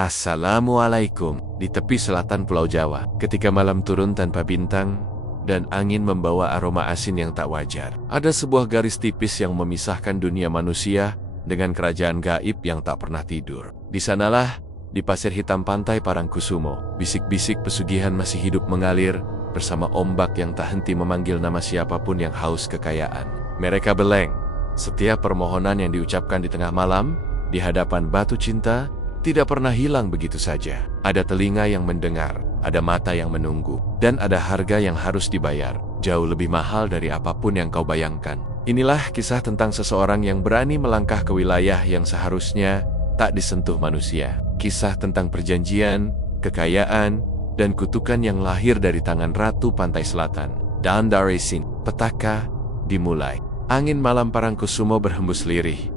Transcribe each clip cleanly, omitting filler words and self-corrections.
Assalamualaikum. Di tepi selatan Pulau Jawa, ketika malam turun tanpa bintang dan angin membawa aroma asin yang tak wajar, ada sebuah garis tipis yang memisahkan dunia manusia dengan kerajaan gaib yang tak pernah tidur. Di sanalah, di pasir hitam pantai Parangkusumo, bisik-bisik pesugihan masih hidup mengalir bersama ombak yang tak henti memanggil nama siapapun yang haus kekayaan. Mereka beleng. Setiap permohonan yang diucapkan di tengah malam, di hadapan batu cinta, tidak pernah hilang begitu saja. Ada telinga yang mendengar, ada mata yang menunggu, dan ada harga yang harus dibayar, jauh lebih mahal dari apapun yang kau bayangkan. Inilah kisah tentang seseorang yang berani melangkah ke wilayah yang seharusnya tak disentuh manusia. Kisah tentang perjanjian, kekayaan, dan kutukan yang lahir dari tangan Ratu Pantai Selatan. Dan dari sini, petaka dimulai. Angin malam Parangkusumo berhembus lirih,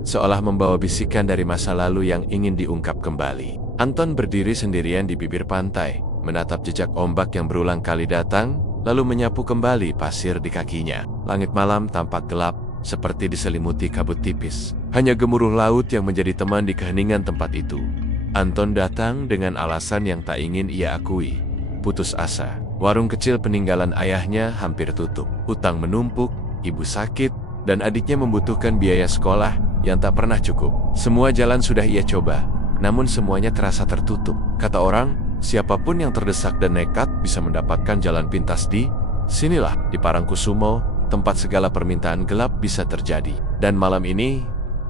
seolah membawa bisikan dari masa lalu yang ingin diungkap kembali. Anton berdiri sendirian di bibir pantai, menatap jejak ombak yang berulang kali datang, lalu menyapu kembali pasir di kakinya. Langit malam tampak gelap, seperti diselimuti kabut tipis. Hanya gemuruh laut yang menjadi teman di keheningan tempat itu. Anton datang dengan alasan yang tak ingin ia akui. Putus asa. Warung kecil peninggalan ayahnya hampir tutup. Utang menumpuk, ibu sakit, dan adiknya membutuhkan biaya sekolah yang tak pernah cukup. Semua jalan sudah ia coba, namun semuanya terasa tertutup. Kata orang, siapapun yang terdesak dan nekat bisa mendapatkan jalan pintas di sinilah, di Parangkusumo, tempat segala permintaan gelap bisa terjadi. Dan malam ini,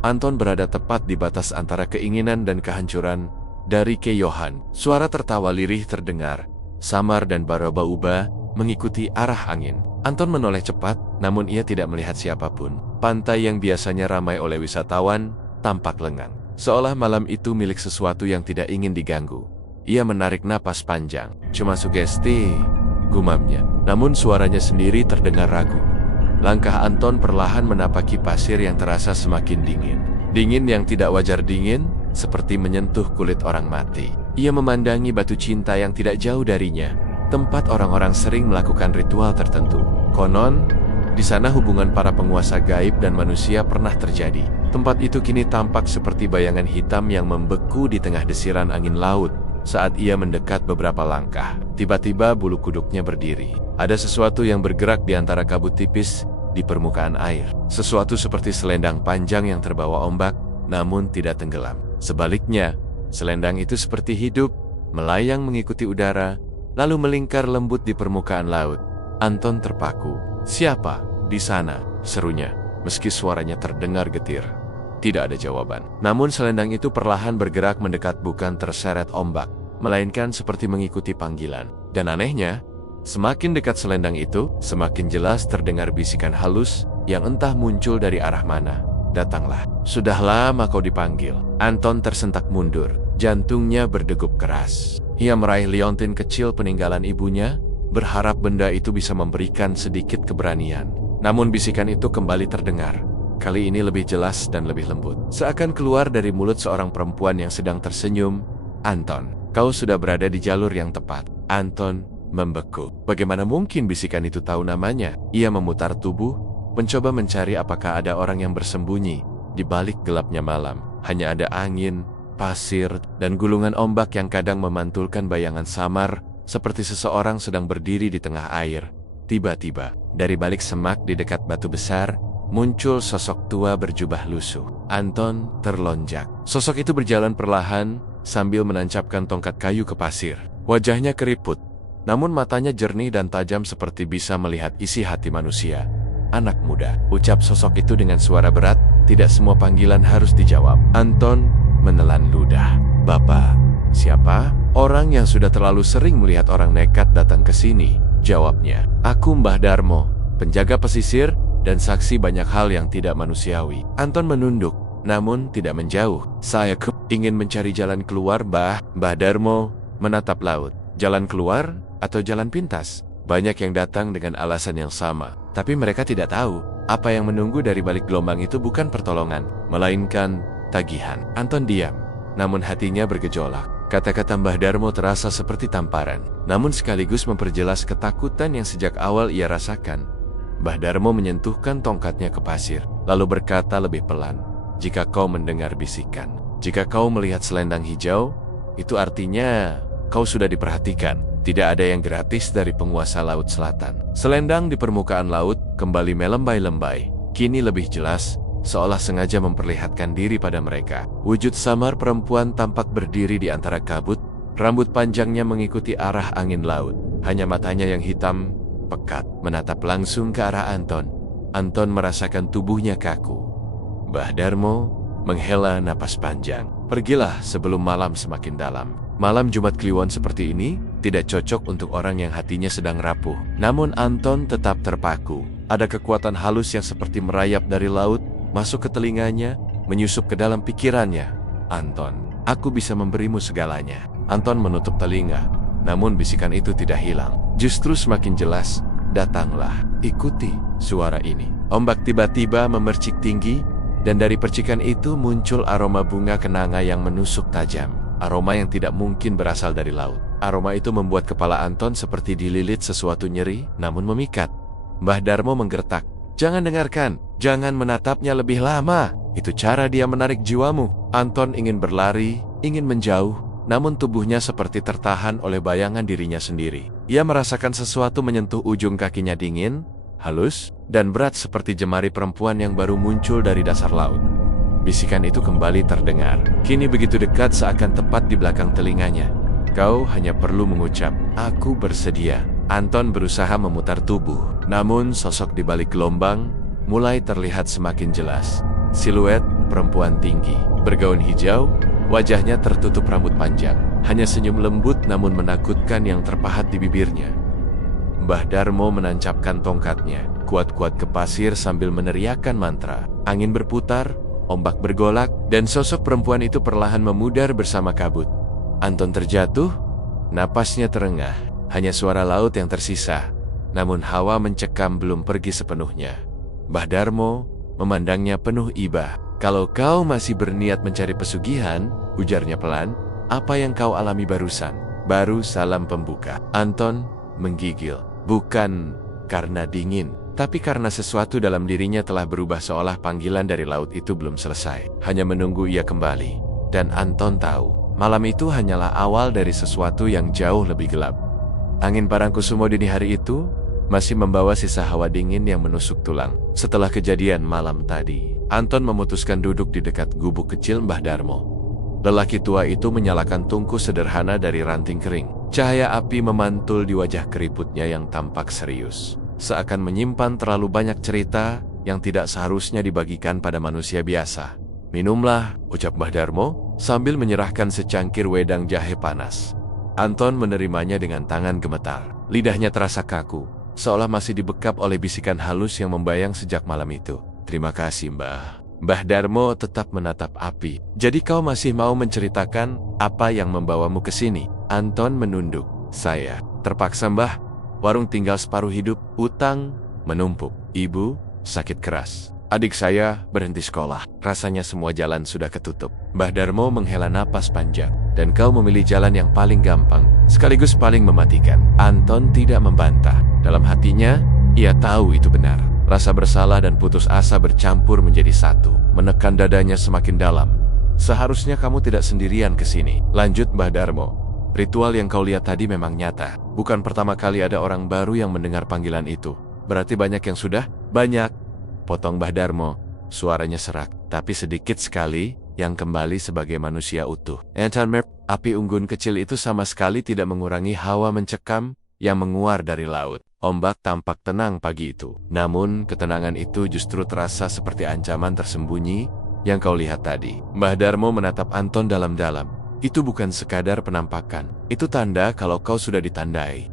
Anton berada tepat di batas antara keinginan dan kehancuran. Dari keyohan, suara tertawa lirih terdengar, samar dan berubah-ubah mengikuti arah angin. Anton menoleh cepat, namun ia tidak melihat siapapun. Pantai yang biasanya ramai oleh wisatawan tampak lengang, seolah malam itu milik sesuatu yang tidak ingin diganggu. Ia menarik napas panjang. Cuma sugesti, gumamnya. Namun suaranya sendiri terdengar ragu. Langkah Anton perlahan menapaki pasir yang terasa semakin dingin. Dingin yang tidak wajar dingin, seperti menyentuh kulit orang mati. Ia memandangi batu cinta yang tidak jauh darinya, tempat orang-orang sering melakukan ritual tertentu. Konon, di sana hubungan para penguasa gaib dan manusia pernah terjadi. Tempat itu kini tampak seperti bayangan hitam yang membeku di tengah desiran angin laut. Saat ia mendekat beberapa langkah, tiba-tiba bulu kuduknya berdiri. Ada sesuatu yang bergerak di antara kabut tipis di permukaan air. Sesuatu seperti selendang panjang yang terbawa ombak, namun tidak tenggelam. Sebaliknya, selendang itu seperti hidup, melayang mengikuti udara, lalu melingkar lembut di permukaan laut. Anton terpaku. "Siapa di sana?" serunya, meski suaranya terdengar getir. Tidak ada jawaban. Namun selendang itu perlahan bergerak mendekat, bukan terseret ombak, melainkan seperti mengikuti panggilan. Dan anehnya, semakin dekat selendang itu, semakin jelas terdengar bisikan halus yang entah muncul dari arah mana. "Datanglah. Sudah lama kau dipanggil." Anton tersentak mundur. Jantungnya berdegup keras. Ia meraih liontin kecil peninggalan ibunya, berharap benda itu bisa memberikan sedikit keberanian. Namun bisikan itu kembali terdengar. Kali ini lebih jelas dan lebih lembut. Seakan keluar dari mulut seorang perempuan yang sedang tersenyum. "Anton, kau sudah berada di jalur yang tepat." Anton membeku. Bagaimana mungkin bisikan itu tahu namanya? Ia memutar tubuh, mencoba mencari apakah ada orang yang bersembunyi di balik gelapnya malam. Hanya ada angin, pasir, dan gulungan ombak yang kadang memantulkan bayangan samar, seperti seseorang sedang berdiri di tengah air. Tiba-tiba, dari balik semak di dekat batu besar, muncul sosok tua berjubah lusuh. Anton terlonjak. Sosok itu berjalan perlahan sambil menancapkan tongkat kayu ke pasir. Wajahnya keriput, namun matanya jernih dan tajam seperti bisa melihat isi hati manusia. "Anak muda," ucap sosok itu dengan suara berat. Tidak semua panggilan harus dijawab. Anton menelan ludah. "Bapak, siapa?" "Orang yang sudah terlalu sering melihat orang nekat datang ke sini," jawabnya. "Aku Mbah Darmo, penjaga pesisir dan saksi banyak hal yang tidak manusiawi." Anton menunduk, namun tidak menjauh. "Saya ingin mencari jalan keluar, Mbah." Mbah Darmo menatap laut. Jalan keluar atau jalan pintas? Banyak yang datang dengan alasan yang sama, tapi mereka tidak tahu apa yang menunggu dari balik gelombang itu bukan pertolongan, melainkan tagihan. Anton diam, namun hatinya bergejolak. Kata-kata Mbah Darmo terasa seperti tamparan, namun sekaligus memperjelas ketakutan yang sejak awal ia rasakan. Mbah Darmo menyentuhkan tongkatnya ke pasir, lalu berkata lebih pelan, "Jika kau mendengar bisikan, jika kau melihat selendang hijau, Itu artinya kau sudah diperhatikan. Tidak ada yang gratis dari penguasa Laut Selatan. Selendang di permukaan laut kembali melembai-lembai. Kini lebih jelas, seolah sengaja memperlihatkan diri pada mereka. Wujud samar perempuan tampak berdiri di antara kabut. Rambut panjangnya mengikuti arah angin laut. Hanya matanya yang hitam, pekat, menatap langsung ke arah Anton. Anton merasakan tubuhnya kaku. Mbah Darmo menghela napas panjang. Pergilah sebelum malam semakin dalam. Malam Jumat Kliwon seperti ini tidak cocok untuk orang yang hatinya sedang rapuh. Namun Anton tetap terpaku. Ada kekuatan halus yang seperti merayap dari laut, masuk ke telinganya, menyusup ke dalam pikirannya. Anton, aku bisa memberimu segalanya. Anton menutup telinga, namun bisikan itu tidak hilang. Justru semakin jelas, datanglah, ikuti suara ini. Ombak tiba-tiba memercik tinggi, dan dari percikan itu muncul aroma bunga kenanga yang menusuk tajam. Aroma yang tidak mungkin berasal dari laut. Aroma itu membuat kepala Anton seperti dililit sesuatu nyeri, namun memikat. Mbah Darmo menggertak. Jangan dengarkan, jangan menatapnya lebih lama. Itu cara dia menarik jiwamu. Anton ingin berlari, ingin menjauh, namun tubuhnya seperti tertahan oleh bayangan dirinya sendiri. Ia merasakan sesuatu menyentuh ujung kakinya dingin, halus, dan berat seperti jemari perempuan yang baru muncul dari dasar laut. Bisikan itu kembali terdengar. Kini begitu dekat seakan tepat di belakang telinganya. Kau hanya perlu mengucap, aku bersedia. Anton berusaha memutar tubuh. Namun sosok di balik gelombang mulai terlihat semakin jelas. Siluet perempuan tinggi, bergaun hijau, wajahnya tertutup rambut panjang. Hanya senyum lembut namun menakutkan yang terpahat di bibirnya. Mbah Darmo menancapkan tongkatnya, kuat-kuat ke pasir sambil meneriakkan mantra. Angin berputar, ombak bergolak, dan sosok perempuan itu perlahan memudar bersama kabut. Anton terjatuh, napasnya terengah, hanya suara laut yang tersisa. Namun hawa mencekam belum pergi sepenuhnya. Mbah Darmo memandangnya penuh iba. Kalau kau masih berniat mencari pesugihan, ujarnya pelan, apa yang kau alami barusan? Baru salam pembuka. Anton menggigil, bukan karena dingin, tapi karena sesuatu dalam dirinya telah berubah seolah panggilan dari laut itu belum selesai. Hanya menunggu ia kembali. Dan Anton tahu, malam itu hanyalah awal dari sesuatu yang jauh lebih gelap. Angin Parangkusumo dini hari itu masih membawa sisa hawa dingin yang menusuk tulang. Setelah kejadian malam tadi, Anton memutuskan duduk di dekat gubuk kecil Mbah Darmo. Lelaki tua itu menyalakan tungku sederhana dari ranting kering. Cahaya api memantul di wajah keriputnya yang tampak serius. Seakan menyimpan terlalu banyak cerita yang tidak seharusnya dibagikan pada manusia biasa. Minumlah, ucap Mbah Darmo, sambil menyerahkan secangkir wedang jahe panas. Anton menerimanya dengan tangan gemetar. Lidahnya terasa kaku, seolah masih dibekap oleh bisikan halus yang membayang sejak malam itu. Terima kasih, Mbah. Mbah Darmo tetap menatap api. Jadi kau masih mau menceritakan apa yang membawamu ke sini? Anton menunduk. Saya terpaksa, Mbah. Warung tinggal separuh hidup, utang menumpuk. Ibu sakit keras. Adik saya berhenti sekolah. Rasanya semua jalan sudah ketutup. Mbah Darmo menghela napas panjang. Dan kau memilih jalan yang paling gampang, sekaligus paling mematikan. Anton tidak membantah. Dalam hatinya, ia tahu itu benar. Rasa bersalah dan putus asa bercampur menjadi satu. Menekan dadanya semakin dalam. Seharusnya kamu tidak sendirian ke sini, lanjut Mbah Darmo. Ritual yang kau lihat tadi memang nyata. Bukan pertama kali ada orang baru yang mendengar panggilan itu. Berarti banyak yang sudah? Banyak, potong Mbah Darmo. Suaranya serak, tapi sedikit sekali yang kembali sebagai manusia utuh. Api unggun kecil itu sama sekali tidak mengurangi hawa mencekam yang menguar dari laut. Ombak tampak tenang pagi itu. Namun ketenangan itu justru terasa seperti ancaman tersembunyi yang kau lihat tadi. Mbah Darmo menatap Anton dalam-dalam. Itu bukan sekadar penampakan. Itu tanda kalau kau sudah ditandai.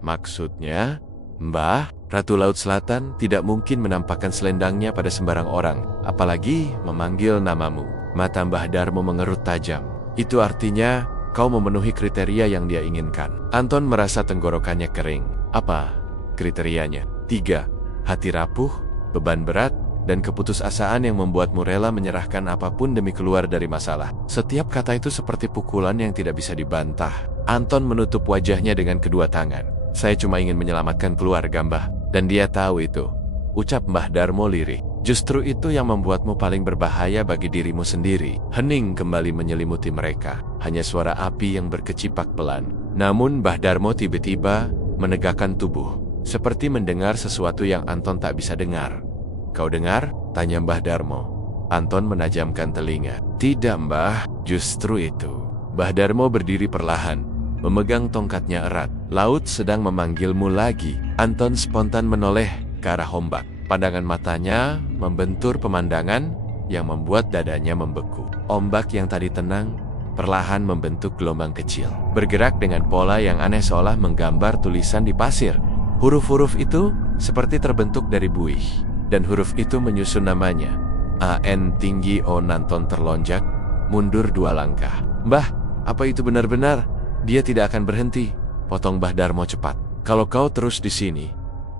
Maksudnya, Mbah, Ratu Laut Selatan tidak mungkin menampakkan selendangnya pada sembarang orang, apalagi memanggil namamu. Mata Mbah Darmo mengerut tajam. Itu artinya kau memenuhi kriteria yang dia inginkan. Anton merasa tenggorokannya kering. Apa kriterianya? 3. Hati rapuh, beban berat, dan keputusasaan yang membuatmu rela menyerahkan apapun demi keluar dari masalah. Setiap kata itu seperti pukulan yang tidak bisa dibantah. Anton menutup wajahnya dengan kedua tangan. Saya cuma ingin menyelamatkan keluarga, Mbah. Dan dia tahu itu, ucap Mbah Darmo lirih. Justru itu yang membuatmu paling berbahaya bagi dirimu sendiri. Hening kembali menyelimuti mereka. Hanya suara api yang berkecipak pelan. Namun Mbah Darmo tiba-tiba menegakkan tubuh. Seperti mendengar sesuatu yang Anton tak bisa dengar. "Kau dengar?" tanya Mbah Darmo. Anton menajamkan telinga. "Tidak, Mbah, justru itu." Mbah Darmo berdiri perlahan, memegang tongkatnya erat. "Laut sedang memanggilmu lagi." Anton spontan menoleh ke arah ombak. Pandangan matanya membentur pemandangan yang membuat dadanya membeku. Ombak yang tadi tenang perlahan membentuk gelombang kecil, bergerak dengan pola yang aneh seolah menggambar tulisan di pasir. Huruf-huruf itu seperti terbentuk dari buih, dan huruf itu menyusun namanya. A.N. tinggi. O. Anton terlonjak, mundur 2 langkah. "Mbah, apa itu benar-benar? Dia tidak akan berhenti," potong Mbah Darmo cepat. "Kalau kau terus di sini,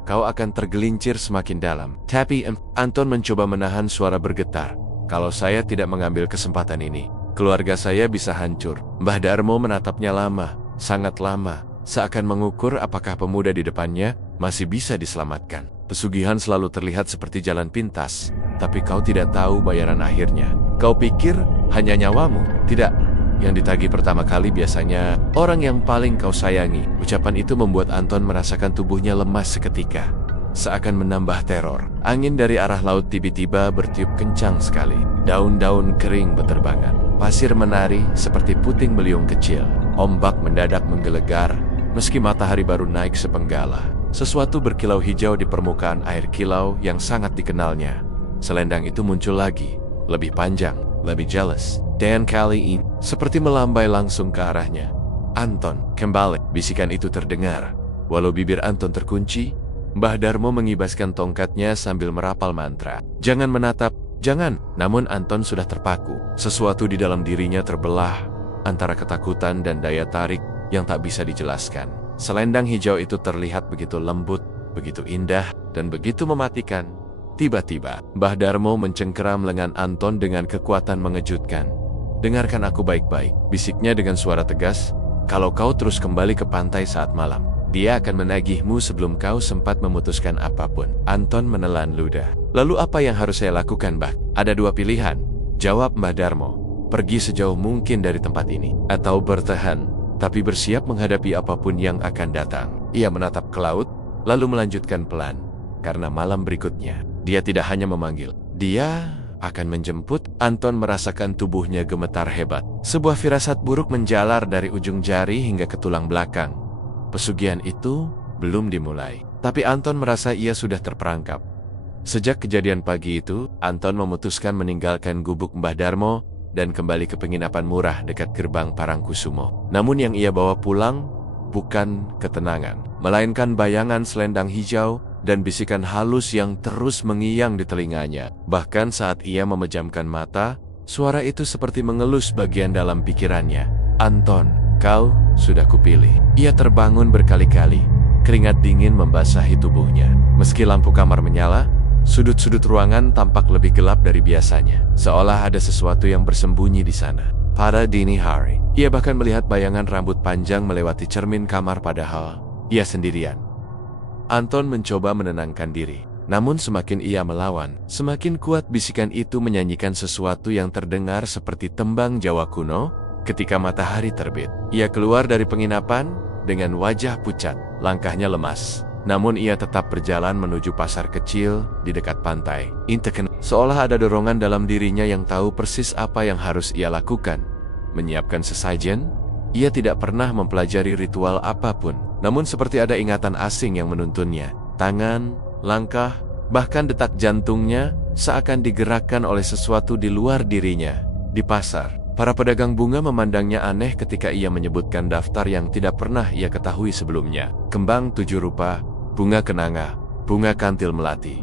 kau akan tergelincir semakin dalam." Tapi Anton mencoba menahan suara bergetar. "Kalau saya tidak mengambil kesempatan ini, keluarga saya bisa hancur." Mbah Darmo menatapnya lama, sangat lama, seakan mengukur apakah pemuda di depannya masih bisa diselamatkan. "Pesugihan selalu terlihat seperti jalan pintas, tapi kau tidak tahu bayaran akhirnya. Kau pikir hanya nyawamu? Tidak. Yang ditagih pertama kali biasanya orang yang paling kau sayangi." Ucapan itu membuat Anton merasakan tubuhnya lemas seketika, seakan menambah teror. Angin dari arah laut tiba-tiba bertiup kencang sekali. Daun-daun kering beterbangan. Pasir menari seperti puting beliung kecil. Ombak mendadak menggelegar, meski matahari baru naik sepenggala. Sesuatu berkilau hijau di permukaan air, kilau yang sangat dikenalnya. Selendang itu muncul lagi, lebih panjang, lebih jelas. Dan kali ini, seperti melambai langsung ke arahnya. "Anton, kembali!" Bisikan itu terdengar. Walau bibir Anton terkunci, Mbah Darmo mengibaskan tongkatnya sambil merapal mantra. "Jangan menatap, jangan!" Namun Anton sudah terpaku. Sesuatu di dalam dirinya terbelah antara ketakutan dan daya tarik yang tak bisa dijelaskan. Selendang hijau itu terlihat begitu lembut, begitu indah, dan begitu mematikan. Tiba-tiba, Mbah Darmo mencengkeram lengan Anton dengan kekuatan mengejutkan. "Dengarkan aku baik-baik," bisiknya dengan suara tegas. "Kalau kau terus kembali ke pantai saat malam, dia akan menagihmu sebelum kau sempat memutuskan apapun." Anton menelan ludah. "Lalu apa yang harus saya lakukan, Mbah?" "Ada 2 pilihan," jawab Mbah Darmo. "Pergi sejauh mungkin dari tempat ini, atau bertahan, tapi bersiap menghadapi apapun yang akan datang." Ia menatap ke laut, lalu melanjutkan pelan. Karena malam berikutnya, dia tidak hanya memanggil, dia akan menjemput. Anton merasakan tubuhnya gemetar hebat. Sebuah firasat buruk menjalar dari ujung jari hingga ke tulang belakang. Pesugihan itu belum dimulai, tapi Anton merasa ia sudah terperangkap. Sejak kejadian pagi itu, Anton memutuskan meninggalkan gubuk Mbah Darmo dan kembali ke penginapan murah dekat gerbang Parangkusumo. Namun yang ia bawa pulang bukan ketenangan, melainkan bayangan selendang hijau dan bisikan halus yang terus mengiang di telinganya. Bahkan saat ia memejamkan mata, suara itu seperti mengelus bagian dalam pikirannya. "Anton, kau sudah kupilih." Ia terbangun berkali-kali, keringat dingin membasahi tubuhnya. Meski lampu kamar menyala, sudut-sudut ruangan tampak lebih gelap dari biasanya, seolah ada sesuatu yang bersembunyi di sana. Pada dini hari, ia bahkan melihat bayangan rambut panjang melewati cermin kamar, padahal ia sendirian. Anton mencoba menenangkan diri. Namun semakin ia melawan, semakin kuat bisikan itu menyanyikan sesuatu yang terdengar seperti tembang Jawa kuno ketika matahari terbit. Ia keluar dari penginapan dengan wajah pucat, langkahnya lemas. Namun ia tetap berjalan menuju pasar kecil di dekat pantai. Seolah ada dorongan dalam dirinya yang tahu persis apa yang harus ia lakukan. Menyiapkan sesajen, ia tidak pernah mempelajari ritual apapun. Namun seperti ada ingatan asing yang menuntunnya. Tangan, langkah, bahkan detak jantungnya seakan digerakkan oleh sesuatu di luar dirinya. Di pasar, para pedagang bunga memandangnya aneh ketika ia menyebutkan daftar yang tidak pernah ia ketahui sebelumnya. Kembang 7 rupa, bunga kenanga, bunga kantil melati,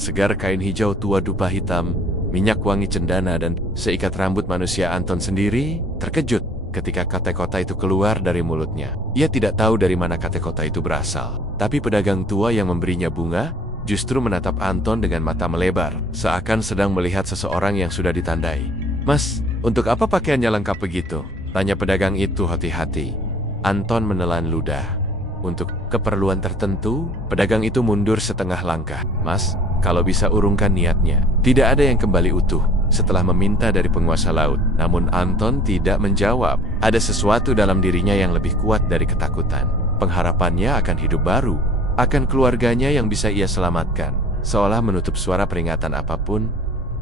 segar kain hijau tua dupa hitam, minyak wangi cendana, dan seikat rambut manusia. Anton sendiri terkejut ketika kata-kata itu keluar dari mulutnya. Ia tidak tahu dari mana kata-kata itu berasal. Tapi pedagang tua yang memberinya bunga justru menatap Anton dengan mata melebar, seakan sedang melihat seseorang yang sudah ditandai. "Mas, untuk apa pakaiannya lengkap begitu?" tanya pedagang itu hati-hati. Anton menelan ludah. "Untuk keperluan tertentu." Pedagang itu mundur setengah langkah. "Mas, Kalau bisa urungkan niatnya. Tidak ada yang kembali utuh setelah meminta dari penguasa laut. Namun Anton tidak menjawab. Ada sesuatu dalam dirinya yang lebih kuat dari ketakutan. Pengharapannya akan hidup baru, akan keluarganya yang bisa ia selamatkan. Seolah menutup suara peringatan apapun,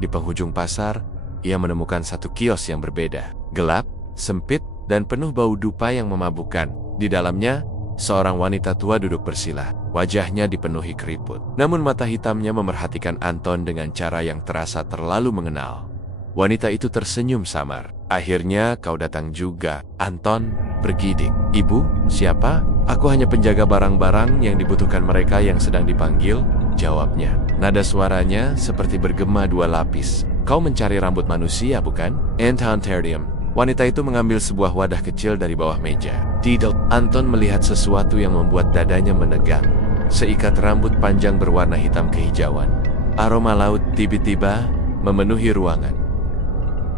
di penghujung pasar, ia menemukan satu kios yang berbeda. Gelap, sempit, dan penuh bau dupa yang memabukkan. Di dalamnya, seorang wanita tua duduk bersila. Wajahnya dipenuhi keriput. Namun mata hitamnya memerhatikan Anton dengan cara yang terasa terlalu mengenal. Wanita itu tersenyum samar. Akhirnya kau datang juga. Anton bergidik. Ibu, siapa? Aku hanya penjaga barang-barang yang dibutuhkan mereka yang sedang dipanggil, jawabnya. Nada suaranya seperti bergema dua lapis. Kau mencari rambut manusia, bukan? Anton terdiam. Wanita itu mengambil sebuah wadah kecil dari bawah meja. Tidak. Anton melihat sesuatu yang membuat dadanya menegang. Seikat rambut panjang berwarna hitam kehijauan. Aroma laut tiba-tiba memenuhi ruangan.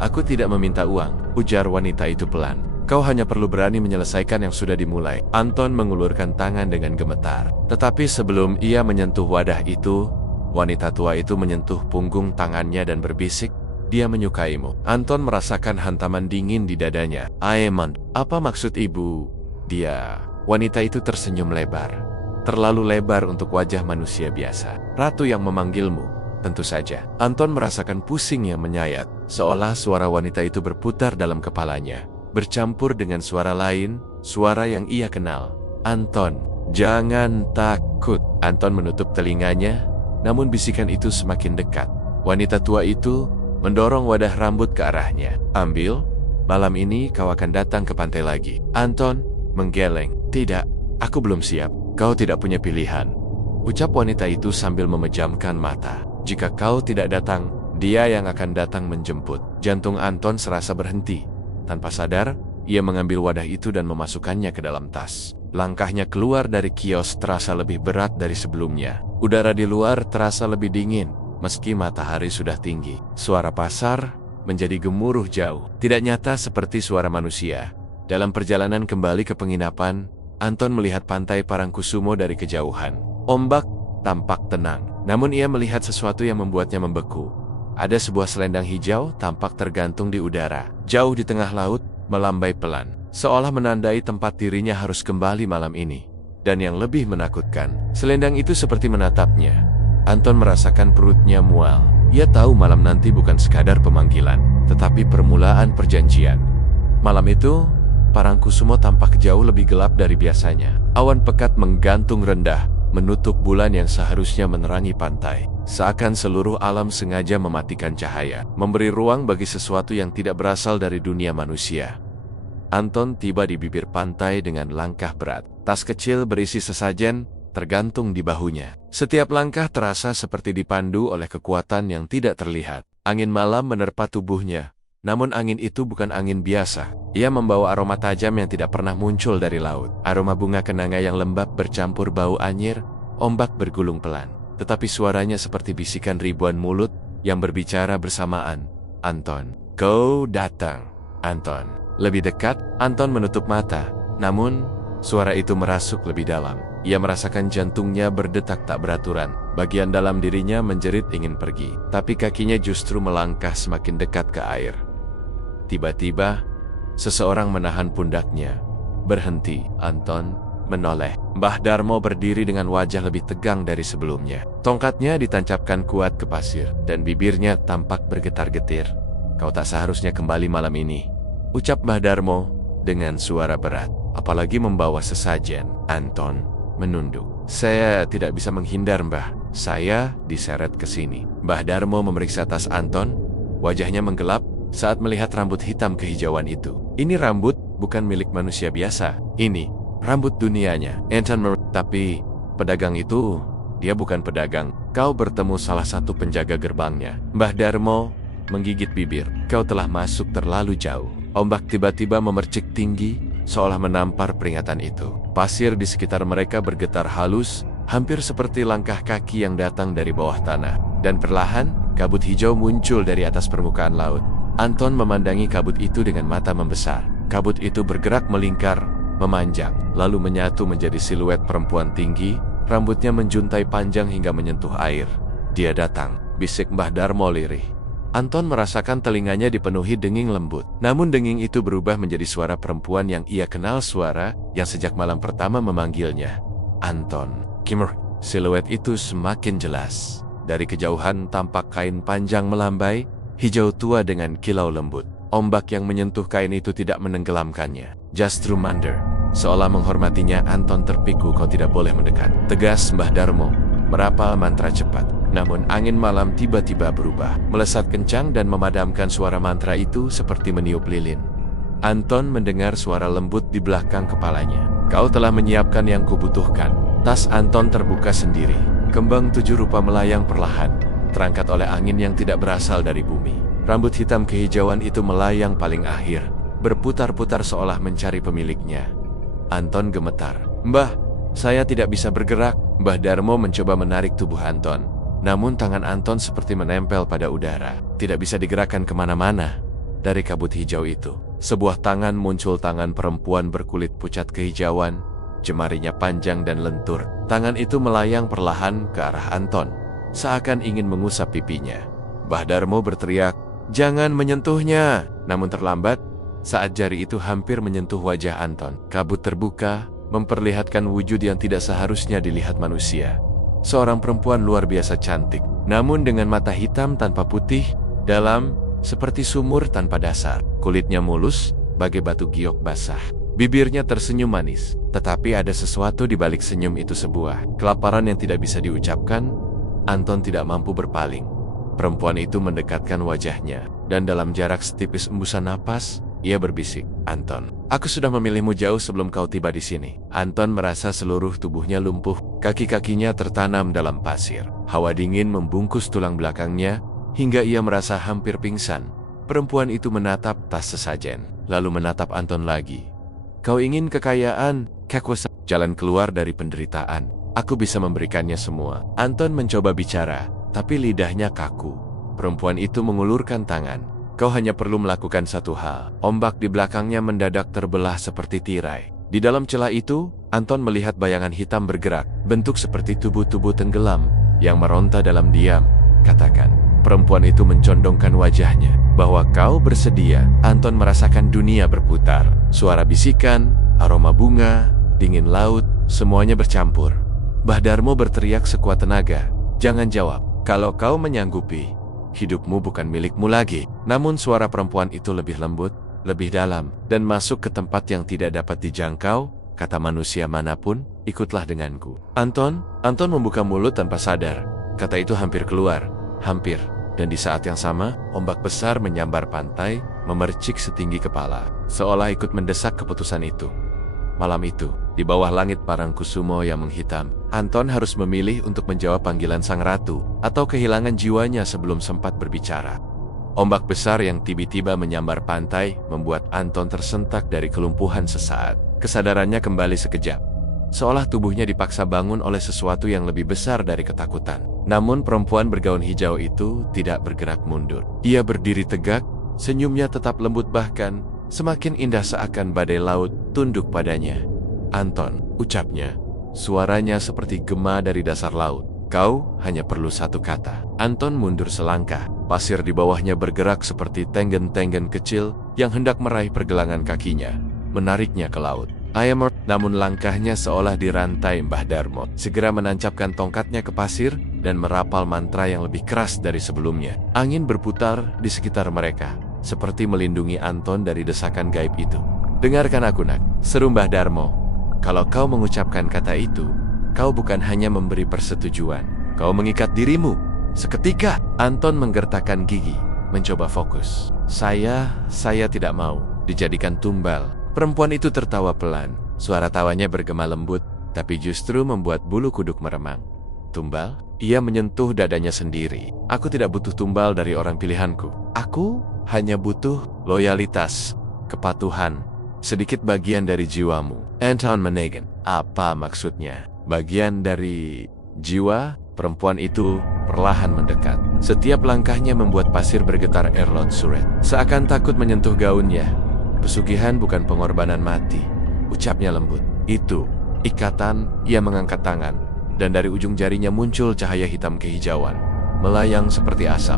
Aku tidak meminta uang, ujar wanita itu pelan. Kau hanya perlu berani menyelesaikan yang sudah dimulai. Anton mengulurkan tangan dengan gemetar. Tetapi sebelum ia menyentuh wadah itu, wanita tua itu menyentuh punggung tangannya dan berbisik, dia menyukaimu. Anton merasakan hantaman dingin di dadanya. Aemon, apa maksud ibu? Wanita itu tersenyum lebar. Terlalu lebar untuk wajah manusia biasa. Ratu yang memanggilmu, tentu saja. Anton merasakan pusing yang menyayat, seolah suara wanita itu berputar dalam kepalanya, bercampur dengan suara lain, suara yang ia kenal. Anton, jangan takut. Anton menutup telinganya, namun bisikan itu semakin dekat. Wanita tua itu mendorong wadah rambut ke arahnya. Ambil, malam ini kau akan datang ke pantai lagi. Anton menggeleng. Tidak, aku belum siap. Kau tidak punya pilihan, ucap wanita itu sambil memejamkan mata. Jika kau tidak datang, dia yang akan datang menjemput. Jantung Anton serasa berhenti. Tanpa sadar, ia mengambil wadah itu dan memasukkannya ke dalam tas. Langkahnya keluar dari kios terasa lebih berat dari sebelumnya. Udara di luar terasa lebih dingin, meski matahari sudah tinggi. Suara pasar menjadi gemuruh jauh, tidak nyata seperti suara manusia. Dalam perjalanan kembali ke penginapan, Anton melihat pantai Parangkusumo dari kejauhan. Ombak tampak tenang, namun ia melihat sesuatu yang membuatnya membeku. Ada sebuah selendang hijau tampak tergantung di udara, jauh di tengah laut, melambai pelan, seolah menandai tempat dirinya harus kembali malam ini. Dan yang lebih menakutkan, selendang itu seperti menatapnya. Anton merasakan perutnya mual. Ia tahu malam nanti bukan sekadar pemanggilan, tetapi permulaan perjanjian. Malam itu, Parangkusumo tampak jauh lebih gelap dari biasanya. Awan pekat menggantung rendah, menutup bulan yang seharusnya menerangi pantai. Seakan seluruh alam sengaja mematikan cahaya, memberi ruang bagi sesuatu yang tidak berasal dari dunia manusia. Anton tiba di bibir pantai dengan langkah berat. Tas kecil berisi sesajen tergantung di bahunya. Setiap langkah terasa seperti dipandu oleh kekuatan yang tidak terlihat. Angin malam menerpa tubuhnya. Namun angin itu bukan angin biasa. Ia membawa aroma tajam yang tidak pernah muncul dari laut. Aroma bunga kenanga yang lembab bercampur bau anyir, ombak bergulung pelan. Tetapi suaranya seperti bisikan ribuan mulut yang berbicara bersamaan. Anton, kau datang. Anton. Lebih dekat, Anton menutup mata. Namun, suara itu merasuk lebih dalam. Ia merasakan jantungnya berdetak tak beraturan. Bagian dalam dirinya menjerit ingin pergi. Tapi kakinya justru melangkah semakin dekat ke air. Tiba-tiba, seseorang menahan pundaknya. Berhenti. Anton menoleh. Mbah Darmo berdiri dengan wajah lebih tegang dari sebelumnya. Tongkatnya ditancapkan kuat ke pasir, dan bibirnya tampak bergetar-getir. Kau tak seharusnya kembali malam ini, ucap Mbah Darmo dengan suara berat. Apalagi membawa sesajen. Anton menunduk. Saya tidak bisa menghindar, Mbah. Saya diseret ke sini. Mbah Darmo memeriksa tas Anton. Wajahnya menggelap saat melihat rambut hitam kehijauan itu. Ini rambut bukan milik manusia biasa. Ini rambut dunianya. Anton tapi pedagang itu, dia bukan pedagang. Kau bertemu salah satu penjaga gerbangnya. Mbah Darmo menggigit bibir. Kau telah masuk terlalu jauh. Ombak tiba-tiba memercik tinggi, seolah menampar peringatan itu. Pasir di sekitar mereka bergetar halus, hampir seperti langkah kaki yang datang dari bawah tanah. Dan perlahan, kabut hijau muncul dari atas permukaan laut. Anton memandangi kabut itu dengan mata membesar. Kabut itu bergerak melingkar, memanjang, lalu menyatu menjadi siluet perempuan tinggi, rambutnya menjuntai panjang hingga menyentuh air. Dia datang, bisik Mbah Darmo lirih. Anton merasakan telinganya dipenuhi denging lembut. Namun denging itu berubah menjadi suara perempuan yang ia kenal, suara yang sejak malam pertama memanggilnya. Anton. Kimmer. Siluet itu semakin jelas. Dari kejauhan tampak kain panjang melambai, hijau tua dengan kilau lembut. Ombak yang menyentuh kain itu tidak menenggelamkannya. Justru mandor. Seolah menghormatinya, Anton terpiku, kau tidak boleh mendekat. Tegas Mbah Darmo, merapal mantra cepat. Namun angin malam tiba-tiba berubah, melesat kencang dan memadamkan suara mantra itu seperti meniup lilin. Anton mendengar suara lembut di belakang kepalanya. Kau telah menyiapkan yang kubutuhkan. Tas Anton terbuka sendiri. Kembang 7 rupa melayang perlahan, terangkat oleh angin yang tidak berasal dari bumi. Rambut hitam kehijauan itu melayang paling akhir, berputar-putar seolah mencari pemiliknya. Anton gemetar. Mbah, saya tidak bisa bergerak. Mbah Darmo mencoba menarik tubuh Anton. Namun tangan Anton seperti menempel pada udara, tidak bisa digerakkan kemana-mana. Dari kabut hijau itu, sebuah tangan muncul, tangan perempuan berkulit pucat kehijauan, jemarinya panjang dan lentur. Tangan itu melayang perlahan ke arah Anton, seakan ingin mengusap pipinya. Mbah Darmo berteriak, jangan menyentuhnya! Namun terlambat, saat jari itu hampir menyentuh wajah Anton. Kabut terbuka, memperlihatkan wujud yang tidak seharusnya dilihat manusia. Seorang perempuan luar biasa cantik, namun dengan mata hitam tanpa putih, dalam, seperti sumur tanpa dasar. Kulitnya mulus, bagai batu giok basah. Bibirnya tersenyum manis, tetapi ada sesuatu di balik senyum itu, sebuah kelaparan yang tidak bisa diucapkan. Anton tidak mampu berpaling. Perempuan itu mendekatkan wajahnya, dan dalam jarak setipis embusan napas, ia berbisik, Anton, aku sudah memilihmu jauh sebelum kau tiba di sini. Anton merasa seluruh tubuhnya lumpuh, kaki-kakinya tertanam dalam pasir. Hawa dingin membungkus tulang belakangnya, hingga ia merasa hampir pingsan. Perempuan itu menatap tas sesajen, lalu menatap Anton lagi. Kau ingin kekayaan, kekuasaan, jalan keluar dari penderitaan. Aku bisa memberikannya semua. Anton mencoba bicara, tapi lidahnya kaku. Perempuan itu mengulurkan tangan. Kau hanya perlu melakukan satu hal. Ombak di belakangnya mendadak terbelah seperti tirai. Di dalam celah itu, Anton melihat bayangan hitam bergerak, bentuk seperti tubuh-tubuh tenggelam, yang meronta dalam diam. Katakan, perempuan itu mencondongkan wajahnya. Bahwa kau bersedia. Anton merasakan dunia berputar. Suara bisikan, aroma bunga, dingin laut, semuanya bercampur. Mbah Darmo berteriak sekuat tenaga, jangan jawab. Kalau kau menyanggupi, hidupmu bukan milikmu lagi. Namun suara perempuan itu lebih lembut, lebih dalam, dan masuk ke tempat yang tidak dapat dijangkau. Kata manusia manapun, ikutlah denganku. Anton membuka mulut tanpa sadar. Kata itu hampir keluar, hampir. Dan di saat yang sama, ombak besar menyambar pantai, memercik setinggi kepala, seolah ikut mendesak keputusan itu. Malam itu, di bawah langit Parangkusumo yang menghitam, Anton harus memilih untuk menjawab panggilan sang ratu, atau kehilangan jiwanya sebelum sempat berbicara. Ombak besar yang tiba-tiba menyambar pantai, membuat Anton tersentak dari kelumpuhan sesaat. Kesadarannya kembali sekejap, seolah tubuhnya dipaksa bangun oleh sesuatu yang lebih besar dari ketakutan. Namun perempuan bergaun hijau itu tidak bergerak mundur. Ia berdiri tegak, senyumnya tetap lembut, bahkan semakin indah seakan badai laut tunduk padanya. Anton, ucapnya. Suaranya seperti gema dari dasar laut. Kau hanya perlu satu kata. Anton mundur selangkah. Pasir di bawahnya bergerak seperti tenggen-tenggen kecil yang hendak meraih pergelangan kakinya, menariknya ke laut. Namun langkahnya seolah dirantai Mbah Darmo. Segera menancapkan tongkatnya ke pasir dan merapal mantra yang lebih keras dari sebelumnya. Angin berputar di sekitar mereka, seperti melindungi Anton dari desakan gaib itu. Dengarkan aku, nak, seru Mbah Darmo. Kalau kau mengucapkan kata itu, kau bukan hanya memberi persetujuan, kau mengikat dirimu. Seketika, Anton menggertakkan gigi, mencoba fokus. Saya tidak mau dijadikan tumbal. Perempuan itu tertawa pelan. Suara tawanya bergema lembut, tapi justru membuat bulu kuduk meremang. Tumbal? Ia menyentuh dadanya sendiri. Aku tidak butuh tumbal dari orang pilihanku. Aku hanya butuh loyalitas, kepatuhan, sedikit bagian dari jiwamu. Anton menekan. Apa maksudnya? Bagian dari jiwa? Perempuan itu perlahan mendekat. Setiap langkahnya membuat pasir bergetar erlot suret, seakan takut menyentuh gaunnya. Pesugihan bukan pengorbanan mati, ucapnya lembut. Itu ikatan. Ia mengangkat tangan, dan dari ujung jarinya muncul cahaya hitam kehijauan. melayang seperti asap.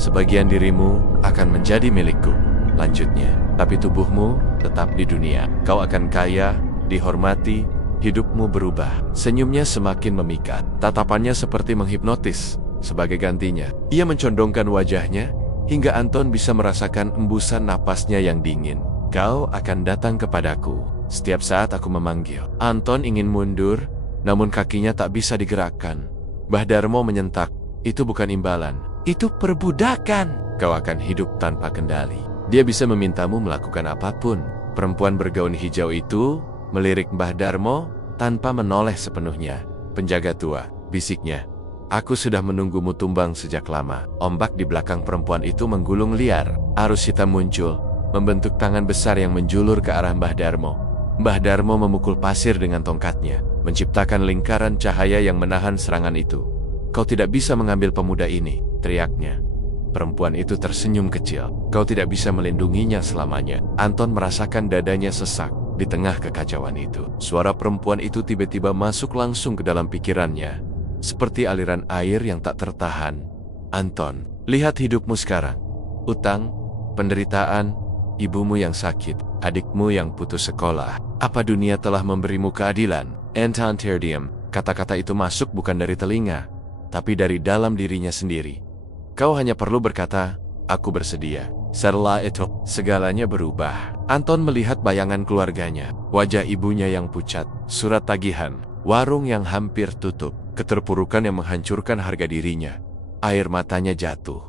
Sebagian dirimu akan menjadi milikku, lanjutnya. Tapi tubuhmu tetap di dunia. Kau akan kaya, dihormati, hidupmu berubah. Senyumnya semakin memikat. Tatapannya seperti menghipnotis. Sebagai gantinya, ia mencondongkan wajahnya hingga Anton bisa merasakan embusan napasnya yang dingin. Kau akan datang kepadaku setiap saat aku memanggil. Anton ingin mundur, namun kakinya tak bisa digerakkan. Mbah Darmo menyentak, itu bukan imbalan, itu perbudakan. Kau akan hidup tanpa kendali. Dia bisa memintamu melakukan apapun. Perempuan bergaun hijau itu melirik Mbah Darmo tanpa menoleh sepenuhnya. Penjaga tua, bisiknya. Aku sudah menunggumu tumbang sejak lama. Ombak di belakang perempuan itu menggulung liar. Arus hitam muncul, membentuk tangan besar yang menjulur ke arah Mbah Darmo. Mbah Darmo memukul pasir dengan tongkatnya, menciptakan lingkaran cahaya yang menahan serangan itu. Kau tidak bisa mengambil pemuda ini, teriaknya. Perempuan itu tersenyum kecil. Kau tidak bisa melindunginya selamanya. Anton merasakan dadanya sesak di tengah kekacauan itu. Suara perempuan itu tiba-tiba masuk langsung ke dalam pikirannya. Seperti aliran air yang tak tertahan. Anton, lihat hidupmu sekarang. Utang, penderitaan, ibumu yang sakit, adikmu yang putus sekolah. Apa dunia telah memberimu keadilan? Anton terdiam. Kata-kata itu masuk bukan dari telinga, tapi dari dalam dirinya sendiri. Kau hanya perlu berkata, aku bersedia. Setelah itu, segalanya berubah. Anton melihat bayangan keluarganya, wajah ibunya yang pucat, surat tagihan, warung yang hampir tutup, keterpurukan yang menghancurkan harga dirinya. Air matanya jatuh.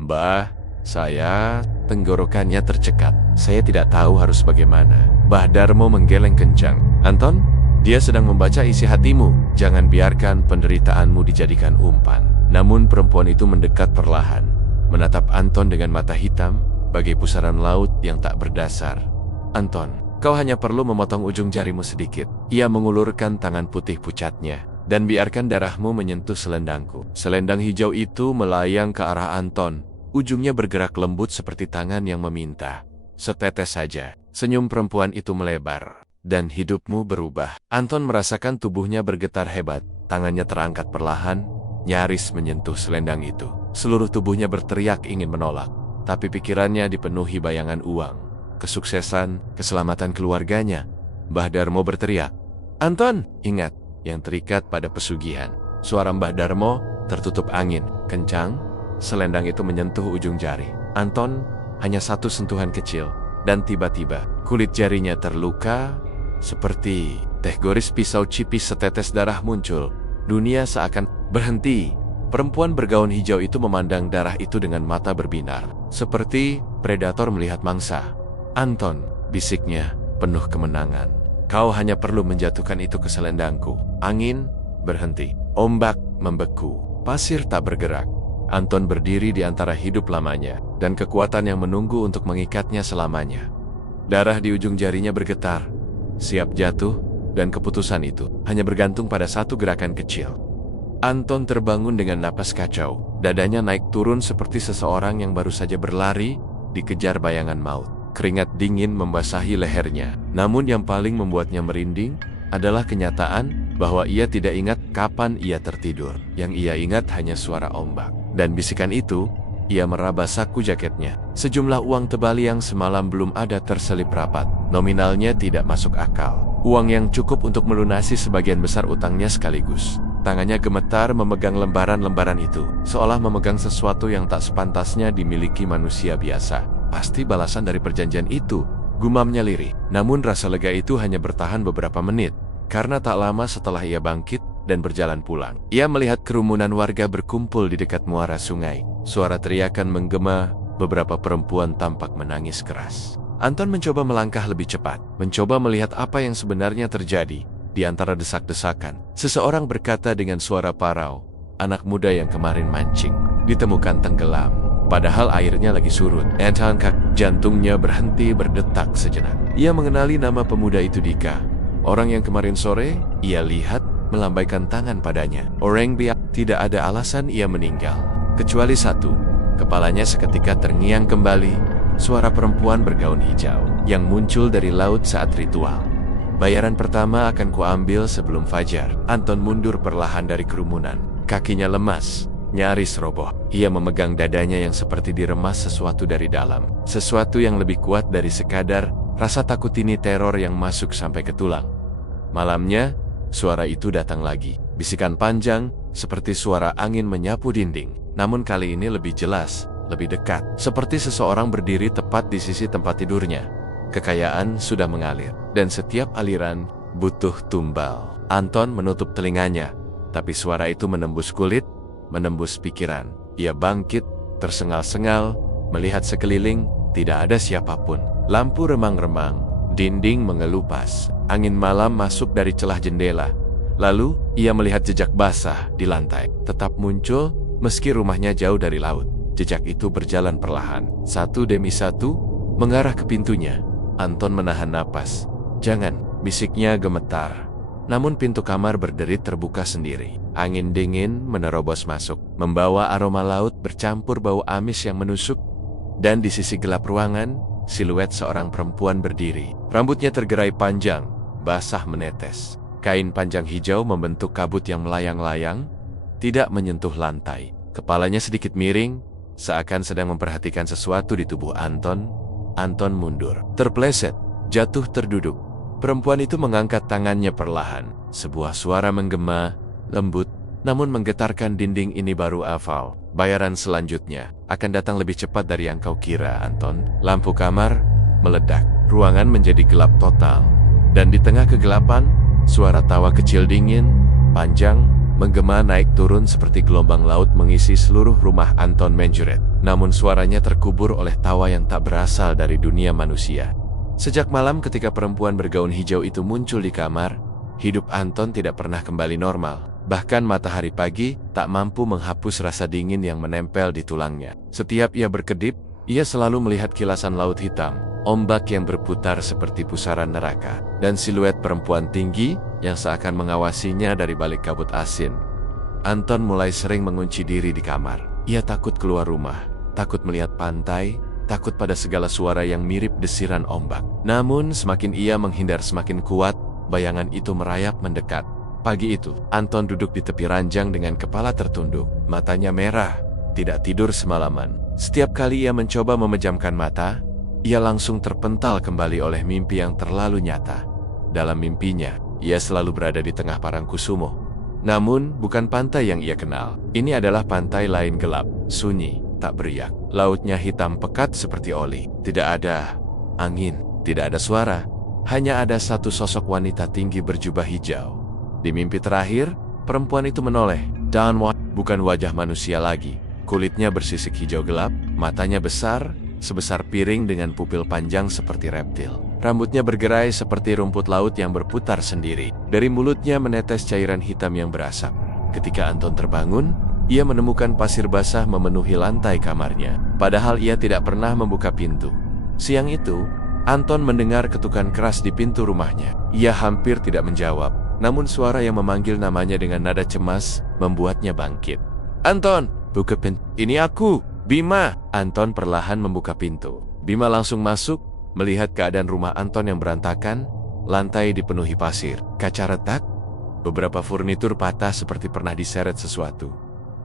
Mbah, saya... Tenggorokannya tercekat. Saya tidak tahu harus bagaimana. Mbah Darmo menggeleng kencang. Anton, dia sedang membaca isi hatimu. Jangan biarkan penderitaanmu dijadikan umpan. Namun perempuan itu mendekat perlahan, menatap Anton dengan mata hitam, bagai pusaran laut yang tak berdasar. Anton, kau hanya perlu memotong ujung jarimu sedikit. Ia mengulurkan tangan putih pucatnya. Dan biarkan darahmu menyentuh selendangku. Selendang hijau itu melayang ke arah Anton. Ujungnya bergerak lembut seperti tangan yang meminta. Setetes saja, senyum perempuan itu melebar. Dan hidupmu berubah. Anton merasakan tubuhnya bergetar hebat. Tangannya terangkat perlahan, nyaris menyentuh selendang itu. Seluruh tubuhnya berteriak ingin menolak. Tapi pikirannya dipenuhi bayangan uang, kesuksesan, keselamatan keluarganya. Mbah Darmo berteriak, Anton, ingat, yang terikat pada pesugihan. Suara Mbah Darmo tertutup angin, kencang, selendang itu menyentuh ujung jari. Anton hanya satu sentuhan kecil, dan tiba-tiba kulit jarinya terluka, seperti teh goris pisau cipis. Setetes darah muncul. Dunia seakan berhenti. Perempuan bergaun hijau itu memandang darah itu dengan mata berbinar, seperti predator melihat mangsa. Anton, bisiknya, penuh kemenangan. Kau hanya perlu menjatuhkan itu ke selendangku. Angin berhenti. Ombak membeku. Pasir tak bergerak. Anton berdiri di antara hidup lamanya dan kekuatan yang menunggu untuk mengikatnya selamanya. Darah di ujung jarinya bergetar, siap jatuh, dan keputusan itu hanya bergantung pada satu gerakan kecil. Anton terbangun dengan napas kacau. Dadanya naik turun seperti seseorang yang baru saja berlari, dikejar bayangan maut. Keringat dingin membasahi lehernya. Namun yang paling membuatnya merinding adalah kenyataan bahwa ia tidak ingat kapan ia tertidur. Yang ia ingat hanya suara ombak. Dan bisikan itu, ia meraba saku jaketnya. Sejumlah uang tebal yang semalam belum ada terselip rapat. Nominalnya tidak masuk akal. Uang yang cukup untuk melunasi sebagian besar utangnya sekaligus. Tangannya gemetar memegang lembaran-lembaran itu, seolah memegang sesuatu yang tak sepantasnya dimiliki manusia biasa. Pasti balasan dari perjanjian itu, gumamnya lirih. Namun rasa lega itu hanya bertahan beberapa menit, karena tak lama setelah ia bangkit dan berjalan pulang. Ia melihat kerumunan warga berkumpul di dekat muara sungai. Suara teriakan menggema, beberapa perempuan tampak menangis keras. Anton mencoba melangkah lebih cepat, mencoba melihat apa yang sebenarnya terjadi. Di antara desak-desakan, seseorang berkata dengan suara parau, anak muda yang kemarin mancing, ditemukan tenggelam. Padahal airnya lagi surut. Anton jantungnya berhenti berdetak sejenak. Ia mengenali nama pemuda itu, Dika. Orang yang kemarin sore, ia lihat melambaikan tangan padanya. Orang biak, tidak ada alasan ia meninggal. Kecuali satu, kepalanya seketika terngiang kembali. Suara perempuan bergaun hijau, yang muncul dari laut saat ritual. Bayaran pertama akan kuambil sebelum fajar. Anton mundur perlahan dari kerumunan. Kakinya lemas, nyaris roboh. Ia memegang dadanya yang seperti diremas sesuatu dari dalam. Sesuatu yang lebih kuat dari sekadar rasa takut ini, teror yang masuk sampai ke tulang. Malamnya, suara itu datang lagi. Bisikan panjang, seperti suara angin menyapu dinding. Namun kali ini lebih jelas, lebih dekat. Seperti seseorang berdiri tepat di sisi tempat tidurnya. Kekayaan sudah mengalir, dan setiap aliran butuh tumbal. Anton menutup telinganya, tapi suara itu menembus kulit, menembus pikiran. Ia bangkit, tersengal-sengal, melihat sekeliling, tidak ada siapapun. Lampu remang-remang, dinding mengelupas, angin malam masuk dari celah jendela. Lalu, ia melihat jejak basah di lantai. Tetap muncul, meski rumahnya jauh dari laut. Jejak itu berjalan perlahan, satu demi satu, mengarah ke pintunya. Anton menahan napas. "Jangan," bisiknya gemetar. Namun pintu kamar berderit terbuka sendiri. Angin dingin menerobos masuk, membawa aroma laut bercampur bau amis yang menusuk. Dan di sisi gelap ruangan, siluet seorang perempuan berdiri. Rambutnya tergerai panjang, basah menetes. Kain panjang hijau membentuk kabut yang melayang-layang, tidak menyentuh lantai. Kepalanya sedikit miring, seakan sedang memperhatikan sesuatu di tubuh Anton. Anton mundur, terpleset, jatuh terduduk. Perempuan itu mengangkat tangannya perlahan. Sebuah suara menggema, lembut, namun menggetarkan dinding. Ini baru awal. Bayaran selanjutnya akan datang lebih cepat dari yang kau kira, Anton. Lampu kamar meledak. Ruangan menjadi gelap total. Dan di tengah kegelapan, suara tawa kecil dingin, panjang, menggema naik turun seperti gelombang laut mengisi seluruh rumah Anton menjerit. Namun suaranya terkubur oleh tawa yang tak berasal dari dunia manusia. Sejak malam ketika perempuan bergaun hijau itu muncul di kamar, hidup Anton tidak pernah kembali normal. Bahkan matahari pagi tak mampu menghapus rasa dingin yang menempel di tulangnya. Setiap ia berkedip, ia selalu melihat kilasan laut hitam, ombak yang berputar seperti pusaran neraka, dan siluet perempuan tinggi yang seakan mengawasinya dari balik kabut asin. Anton mulai sering mengunci diri di kamar. Ia takut keluar rumah, takut melihat pantai, takut pada segala suara yang mirip desiran ombak. Namun semakin ia menghindar semakin kuat, bayangan itu merayap mendekat. Pagi itu, Anton duduk di tepi ranjang dengan kepala tertunduk, matanya merah, tidak tidur semalaman. Setiap kali ia mencoba memejamkan mata, ia langsung terpental kembali oleh mimpi yang terlalu nyata. Dalam mimpinya, ia selalu berada di tengah Parangkusumo. Namun, bukan pantai yang ia kenal. Ini adalah pantai lain, gelap, sunyi, tak beriak. Lautnya hitam pekat seperti oli. Tidak ada angin, tidak ada suara. Hanya ada satu sosok wanita tinggi berjubah hijau. Di mimpi terakhir, perempuan itu menoleh. Dan bukan wajah manusia lagi. Kulitnya bersisik hijau gelap, matanya besar, sebesar piring dengan pupil panjang seperti reptil. Rambutnya bergerai seperti rumput laut yang berputar sendiri. Dari mulutnya menetes cairan hitam yang berasap. Ketika Anton terbangun, ia menemukan pasir basah memenuhi lantai kamarnya. Padahal ia tidak pernah membuka pintu. Siang itu, Anton mendengar ketukan keras di pintu rumahnya. Ia hampir tidak menjawab. Namun suara yang memanggil namanya dengan nada cemas membuatnya bangkit. "Anton, buka pintu. Ini aku, Bima." Anton perlahan membuka pintu. Bima langsung masuk, melihat keadaan rumah Anton yang berantakan. Lantai dipenuhi pasir, kaca retak, beberapa furnitur patah seperti pernah diseret sesuatu.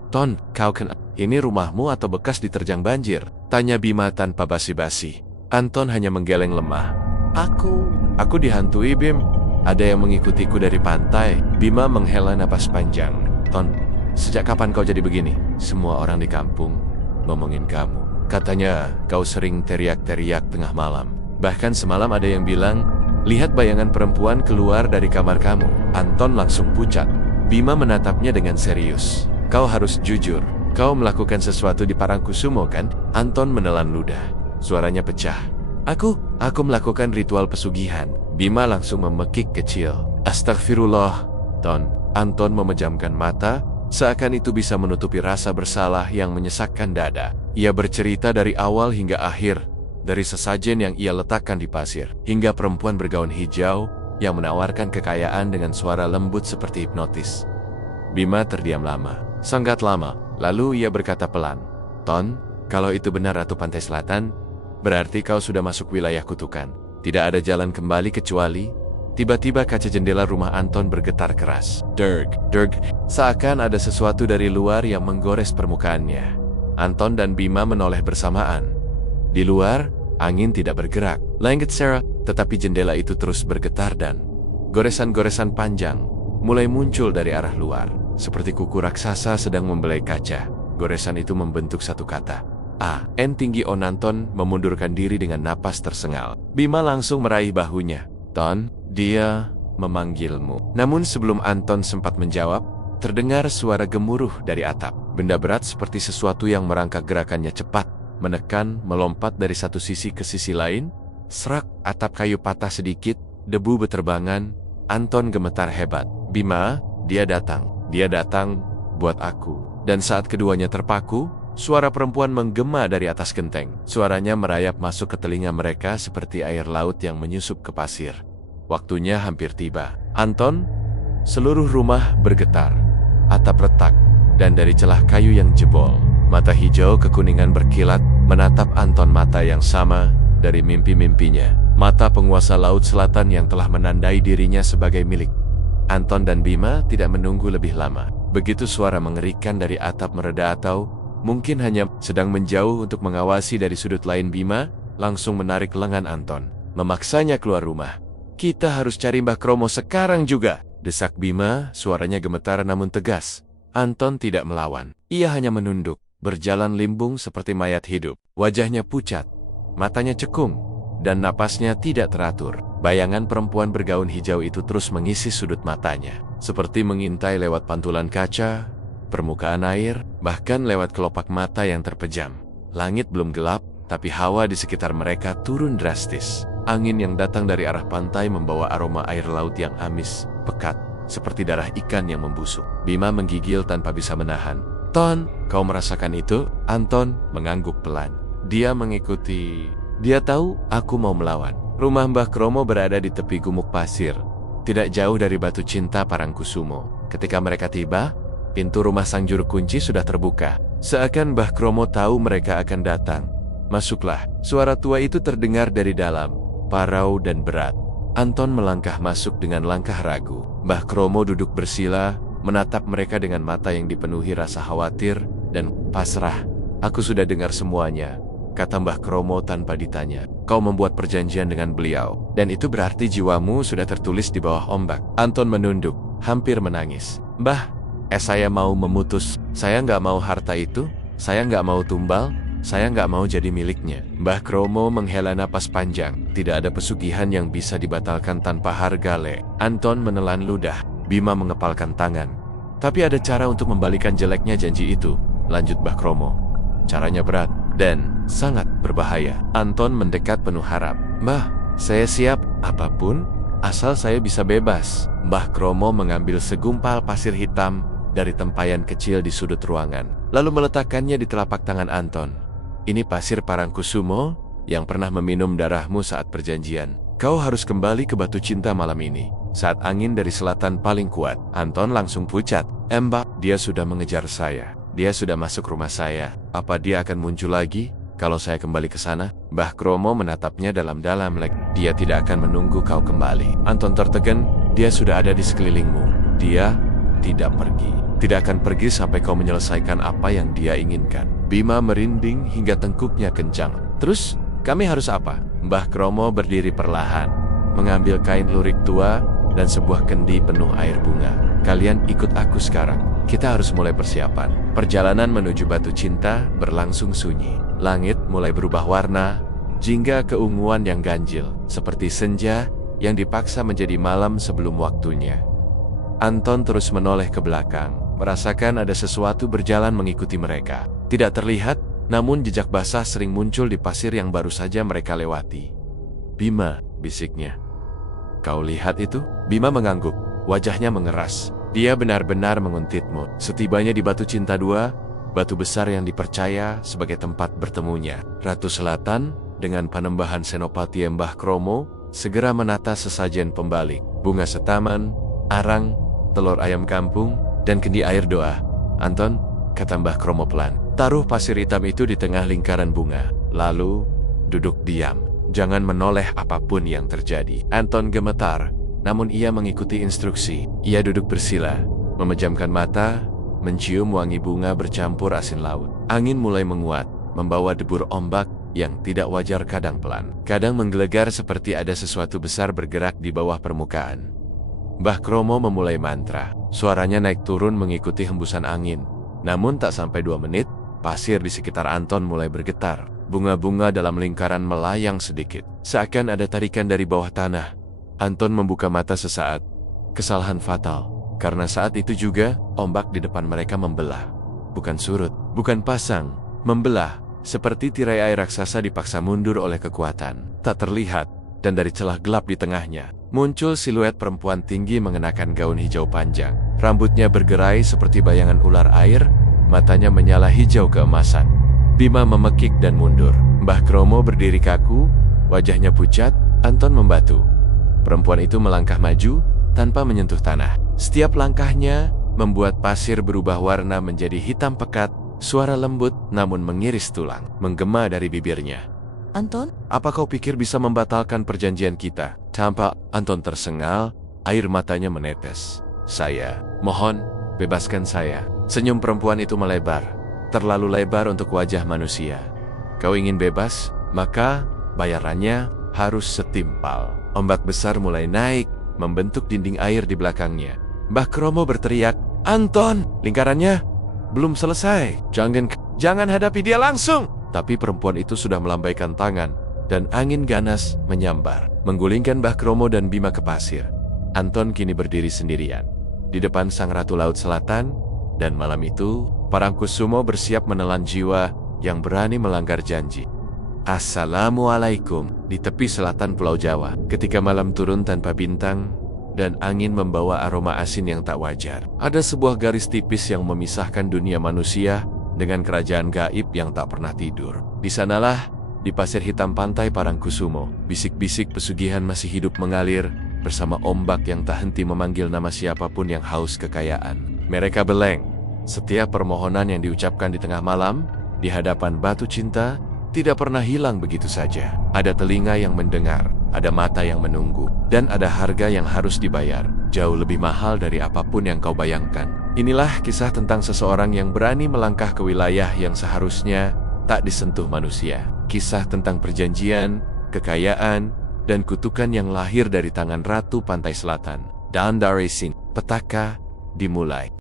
"Ton, kau ini rumahmu atau bekas diterjang banjir?" tanya Bima tanpa basi-basi. Anton hanya menggeleng lemah. Aku dihantui, Bim. Ada yang mengikutiku dari pantai." Bima menghela napas panjang. "Ton, sejak kapan kau jadi begini?" "Semua orang di kampung ngomongin kamu. Katanya kau sering teriak-teriak tengah malam. Bahkan semalam ada yang bilang, lihat bayangan perempuan keluar dari kamar kamu." Anton langsung pucat. Bima menatapnya dengan serius. "Kau harus jujur, kau melakukan sesuatu di Parangkusumo, kan?" Anton menelan ludah. Suaranya pecah. Aku melakukan ritual pesugihan." Bima langsung memekik kecil. "Astagfirullah, Ton." Anton memejamkan mata, seakan itu bisa menutupi rasa bersalah yang menyesakkan dada. Ia bercerita dari awal hingga akhir, dari sesajen yang ia letakkan di pasir, hingga perempuan bergaun hijau yang menawarkan kekayaan dengan suara lembut seperti hipnotis. Bima terdiam lama. Sangat lama, lalu ia berkata pelan, "Ton, kalau itu benar Ratu Pantai Selatan, berarti kau sudah masuk wilayah kutukan. Tidak ada jalan kembali kecuali Tiba-tiba kaca jendela rumah Anton bergetar keras. Derg, derg, seakan ada sesuatu dari luar yang menggores permukaannya. Anton dan Bima menoleh bersamaan. Di luar, angin tidak bergerak. Langit Sarah, tetapi jendela itu terus bergetar dan goresan-goresan panjang mulai muncul dari arah luar. Seperti kuku raksasa sedang membelai kaca. Goresan itu membentuk satu kata. A.N. tinggi Anton memundurkan diri dengan napas tersengal. Bima langsung meraih bahunya. Ton, dia memanggilmu. Namun sebelum Anton sempat menjawab, terdengar suara gemuruh dari atap. Benda berat seperti sesuatu yang merangkak gerakannya cepat, menekan, melompat dari satu sisi ke sisi lain. Serak, atap kayu patah sedikit, debu beterbangan. Anton gemetar hebat. Bima, dia datang buat aku. Dan saat keduanya terpaku, suara perempuan menggema dari atas genteng. Suaranya merayap masuk ke telinga mereka seperti air laut yang menyusup ke pasir. Waktunya hampir tiba. Anton, seluruh rumah bergetar. Atap retak, dan dari celah kayu yang jebol, mata hijau kekuningan berkilat, menatap Anton, mata yang sama dari mimpi-mimpinya. Mata penguasa Laut Selatan yang telah menandai dirinya sebagai milik. Anton dan Bima tidak menunggu lebih lama. Begitu suara mengerikan dari atap mereda atau mungkin hanya sedang menjauh untuk mengawasi dari sudut lain, Bima langsung menarik lengan Anton, memaksanya keluar rumah. Kita harus cari Mbah Kromo sekarang juga, desak Bima, suaranya gemetar namun tegas. Anton tidak melawan. Ia hanya menunduk, berjalan limbung seperti mayat hidup. Wajahnya pucat, matanya cekung, dan napasnya tidak teratur. Bayangan perempuan bergaun hijau itu terus mengisi sudut matanya, seperti mengintai lewat pantulan kaca, permukaan air, bahkan lewat kelopak mata yang terpejam. Langit belum gelap, tapi hawa di sekitar mereka turun drastis. Angin yang datang dari arah pantai membawa aroma air laut yang amis, pekat, seperti darah ikan yang membusuk. Bima menggigil tanpa bisa menahan. Ton, kau merasakan itu? Anton mengangguk pelan. Dia mengikuti. Dia tahu aku mau melawan. Rumah Mbah Kromo berada di tepi gumuk pasir, tidak jauh dari Batu Cinta Parangkusumo. Ketika mereka tiba, pintu rumah sang juru kunci sudah terbuka. Seakan Mbah Kromo tahu mereka akan datang. Masuklah, suara tua itu terdengar dari dalam, parau dan berat. Anton melangkah masuk dengan langkah ragu. Mbah Kromo duduk bersila, menatap mereka dengan mata yang dipenuhi rasa khawatir dan pasrah. Aku sudah dengar semuanya, kata Mbah Kromo tanpa ditanya. Kau membuat perjanjian dengan beliau, dan itu berarti jiwamu sudah tertulis di bawah ombak. Anton menunduk, hampir menangis. Mbah, saya mau memutus. Saya nggak mau harta itu, saya nggak mau tumbal, saya nggak mau jadi miliknya. Mbah Kromo menghela napas panjang. Tidak ada pesugihan yang bisa dibatalkan tanpa harga, Le. Anton menelan ludah. Bima mengepalkan tangan. Tapi ada cara untuk membalikan jeleknya janji itu, lanjut Mbah Kromo. Caranya berat dan sangat berbahaya. Anton mendekat penuh harap. Mbah, saya siap apapun, asal saya bisa bebas. Mbah Kromo mengambil segumpal pasir hitam dari tempayan kecil di sudut ruangan, lalu meletakkannya di telapak tangan Anton. Ini pasir Parangkusumo yang pernah meminum darahmu saat perjanjian. Kau harus kembali ke Batu Cinta malam ini, saat angin dari selatan paling kuat. Anton langsung pucat. Mbak, dia sudah mengejar saya. Dia sudah masuk rumah saya. Apa dia akan muncul lagi kalau saya kembali ke sana? Mbah Kromo menatapnya dalam-dalam. Dia tidak akan menunggu kau kembali. Anton tertegun. Dia sudah ada di sekelilingmu. Dia tidak pergi. Tidak akan pergi sampai kau menyelesaikan apa yang dia inginkan. Bima merinding hingga tengkuknya kencang. Terus, kami harus apa? Mbah Kromo berdiri perlahan, mengambil kain lurik tua dan sebuah kendi penuh air bunga. Kalian ikut aku sekarang. Kita harus mulai persiapan. Perjalanan menuju Batu Cinta berlangsung sunyi. Langit mulai berubah warna, jingga keunguan yang ganjil, seperti senja yang dipaksa menjadi malam sebelum waktunya. Anton terus menoleh ke belakang, merasakan ada sesuatu berjalan mengikuti mereka. Tidak terlihat, namun jejak basah sering muncul di pasir yang baru saja mereka lewati. Bima, bisiknya. Kau lihat itu? Bima mengangguk, wajahnya mengeras. Dia benar-benar menguntitmu. Setibanya di Batu Cinta II, batu besar yang dipercaya sebagai tempat bertemunya Ratu Selatan dengan Panembahan Senopati Mbah Kromo, segera menata sesajen pembalik. Bunga setaman, arang, telur ayam kampung, dan kendi air doa. Anton, kata Mbah Kromo pelan, taruh pasir hitam itu di tengah lingkaran bunga. Lalu, duduk diam. Jangan menoleh apapun yang terjadi. Anton gemetar, namun ia mengikuti instruksi. Ia duduk bersila, memejamkan mata, mencium wangi bunga bercampur asin laut. Angin mulai menguat, membawa debur ombak yang tidak wajar, kadang pelan, kadang menggelegar seperti ada sesuatu besar bergerak di bawah permukaan. Mbah Kromo memulai mantra. Suaranya naik turun mengikuti hembusan angin. Namun tak sampai 2 menit, pasir di sekitar Anton mulai bergetar. Bunga-bunga dalam lingkaran melayang sedikit, seakan ada tarikan dari bawah tanah. Anton membuka mata sesaat. Kesalahan fatal, karena saat itu juga ombak di depan mereka membelah. Bukan surut, bukan pasang, membelah, seperti tirai air raksasa dipaksa mundur oleh kekuatan. Tak terlihat, dan dari celah gelap di tengahnya, muncul siluet perempuan tinggi mengenakan gaun hijau panjang. Rambutnya bergerai seperti bayangan ular air, matanya menyala hijau keemasan. Bima memekik dan mundur. Mbah Kromo berdiri kaku, wajahnya pucat. Anton membatu. Perempuan itu melangkah maju, tanpa menyentuh tanah. Setiap langkahnya membuat pasir berubah warna menjadi hitam pekat. Suara lembut namun mengiris tulang menggema dari bibirnya. Anton? Apa kau pikir bisa membatalkan perjanjian kita? Tampak Anton tersengal, air matanya menetes. Saya, mohon, bebaskan saya. Senyum perempuan itu melebar, terlalu lebar untuk wajah manusia. Kau ingin bebas, maka bayarannya harus setimpal. Ombak besar mulai naik, membentuk dinding air di belakangnya. Mbah Kromo berteriak, Anton, lingkarannya belum selesai. Jangan hadapi dia langsung. Tapi perempuan itu sudah melambaikan tangan, dan angin ganas menyambar, menggulingkan Mbah Kromo dan Bima ke pasir. Anton kini berdiri sendirian di depan Sang Ratu Laut Selatan, dan malam itu Parangkusumo bersiap menelan jiwa yang berani melanggar janji. Assalamualaikum. Di tepi selatan Pulau Jawa, ketika malam turun tanpa bintang dan angin membawa aroma asin yang tak wajar, ada sebuah garis tipis yang memisahkan dunia manusia dengan kerajaan gaib yang tak pernah tidur. Di sanalah, di pasir hitam pantai Parangkusumo, bisik-bisik pesugihan masih hidup mengalir bersama ombak yang tak henti memanggil nama siapapun yang haus kekayaan. Mereka beleng. Setiap permohonan yang diucapkan di tengah malam, di hadapan batu cinta, tidak pernah hilang begitu saja. Ada telinga yang mendengar, ada mata yang menunggu, dan ada harga yang harus dibayar, jauh lebih mahal dari apapun yang kau bayangkan. Inilah kisah tentang seseorang yang berani melangkah ke wilayah yang seharusnya tak disentuh manusia. Kisah tentang perjanjian, kekayaan, dan kutukan yang lahir dari tangan Ratu Pantai Selatan. Dan dari sini, petaka dimulai.